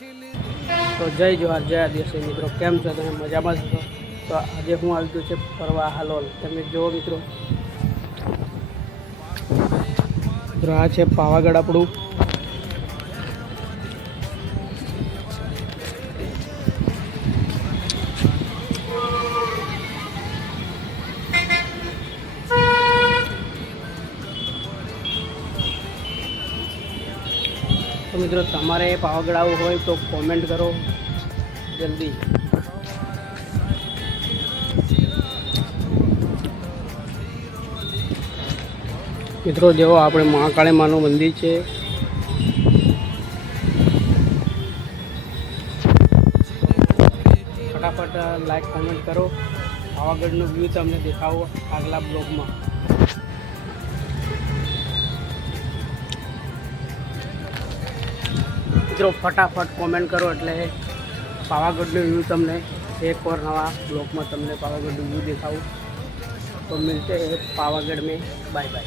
તો જય જોહાર જય આદિવાસી મિત્રો, કેમ છો તમે? મજામાં છો? તો આજે હું આવી ગયો છે ફરવા હાલોલ. તમે જુઓ મિત્રો, આ છે પાવાગઢ આપણું. તો મિત્રો, તમારે પાવાગઢ આવવું હોય તો કોમેન્ટ કરો જલ્દી. મિત્રો જેવો આપણે મહાકાળી માનું મંદિર છે. ફટાફટ લાઈક કોમેન્ટ કરો. પાવાગઢનું વ્યૂ તમને દેખાવો આગલા બ્લોગમાં. મિત્રો ફટાફટ કોમેન્ટ કરો એટલે પાવાગઢનું વ્યૂ તમને એક और नवा ब्लॉग में તમને પાવાગઢનું વ્યૂ દેખાવું. तो मिलते हैं पावागढ़ में. Bye bye.